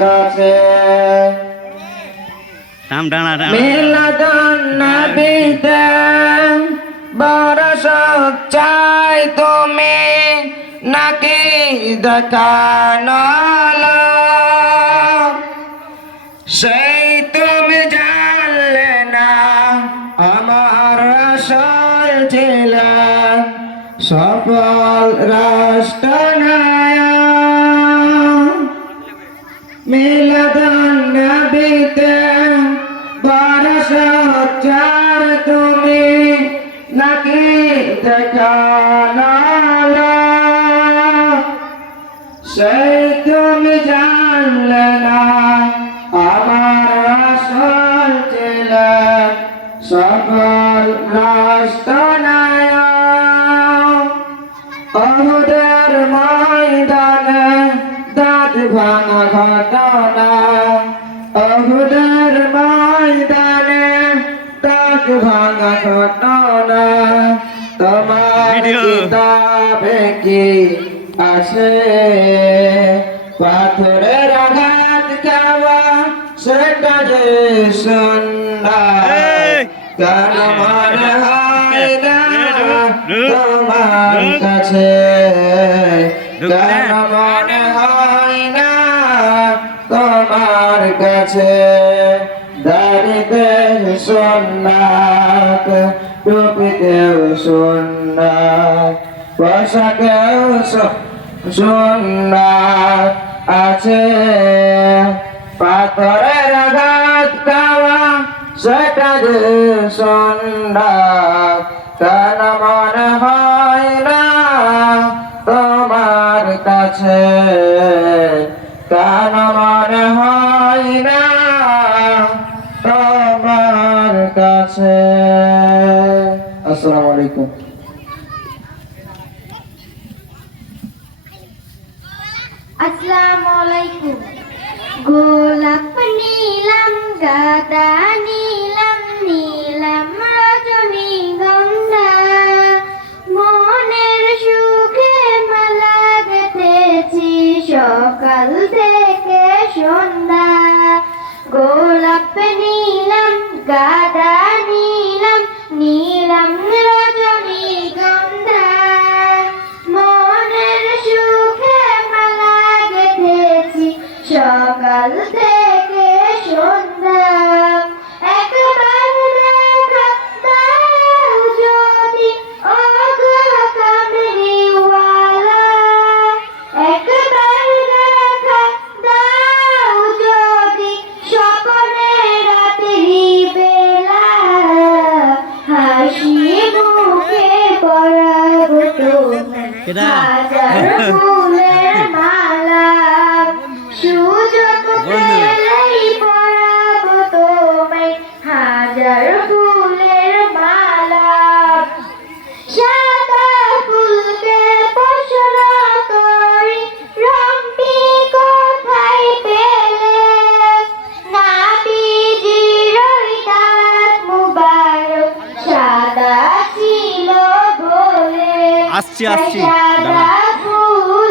কাছে মিলাদুন নবীতে বড় সচ্চাই তুমি নাকি দেখানো সেই তুমি জানলে না আমার আসল ছিল সফল রাষ্ট্রনায়ক মিলাদুন নবীতে বড় সচ্চার তুমি নাকি দেখানো সেই তুমি জানলে না আমার আসল ছিল সকল রাষ্ট্রনায়ক উহুদের ময়দানে দাঁত ভাঙা ঘটনা উহুদের ময়দানে দাঁত ভাঙা ঘটনা তোমার কিতাবে কি আছে পাথরের আঘাত খাওয়া সেটা যে সুন্দর কেন মনে হয় না তোমার কাছে কেন মনে হয় না তোমার কাছে দাড়িতে সুন্নাত টুপিতেও সুন্নাত পোশাকেও সুন্নাত আছে পাথরের আঘাত খাওয়া সেটা যে সুন্নাত কেন মনে হয় না তোমার কাছে কেন মনে হয় না তোমার কাছে আসসালামু আলাইকুম আসসালামু আলাইকুম গোলাপ নীলাম গাঁদা নীলাম নীলাম রজনীগন্ধা মনের সুখে মালা গেঁথেছি সকাল থেকে সন্ধ্যা গোলাপ নীলাম গাঁদা নীলাম নীলাম রজনীগন্ধা মনের সুখে মালা গেঁথেছি সকাল থেকে সন্ধ্যা একবার দেখা দাও যদি ওগো কামলিওয়ালা একবার দেখা দাও যদি স্বপ্নে রাত্রি বেলা হাসি মুখে পরাবো হাজার ফুলের মালা সুযোগ পেলেই পরাবো তোমায় হাজার ফুলের মালা সাদা ফুলকে প্রশ্ন করি রংটি কোথায় পেলে নাবিজির ওই দাঁত মুবারক সাদা ছিল বলে আসছি সাদা ফুল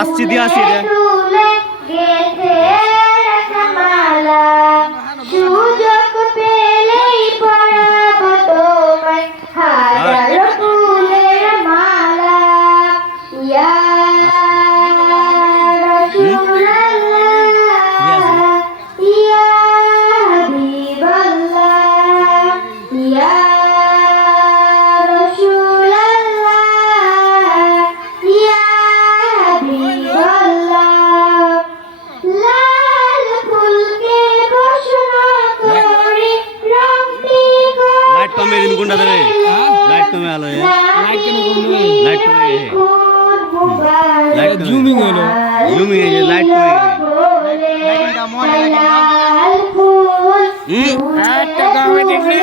আসছি দিয়ে আসছি রে তুলে গেঁথে রাখা মালা সুযোগ পেলেই পরাবো তোমায় হাজার ফুলের মালা ইয়া রাসূলুল্লাহ ইয়া হাবিবাল্লাহ ইয়া রাসূলুল্লাহ ইয়া হাবিবাল্লাহ লাল ফুলকে প্রশ্ন করি রংটি লাইট কমে দিন কোনটা ধরে লাইট কমে আলো লাইট কমে লাইট কমে লাইট জুমিং হলো জুমিং হয়ে লাইট কমে লাইটটা মনে লাল ফুল একটা গাবে দেখলে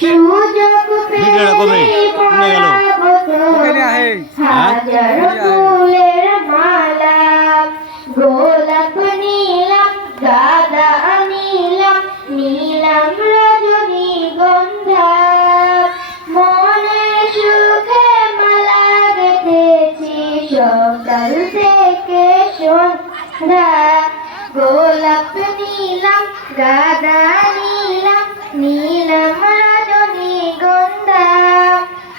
সুযোগ ভিডিওটা কবে শুনে গেল ওখানে আহে হাজার ফুলের মালা গোলাপ নীলাম গাঁদা নীলাম নীলাম রজনীগন্ধা মনের সুখে মালা গেঁথেছি সকাল থেকে সন্ধ্যা গোলাপ নিলাম গাঁদা নিলাম নীলাম রজনীগন্ধা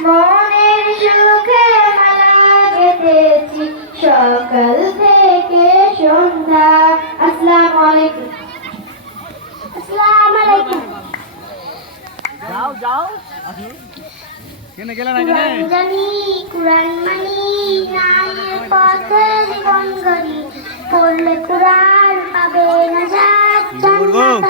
মনের সুখে মালা গেঁথেছি সকাল থেকে সন্ধ্যা। আসসালামু আলাইকুম। আসসালামু আলাইকুম। কুরআন জানি কুরআন মানি নামের পথে জীবন গড়ি পড়লে কুরআন পাবে নাজাত জান্নাত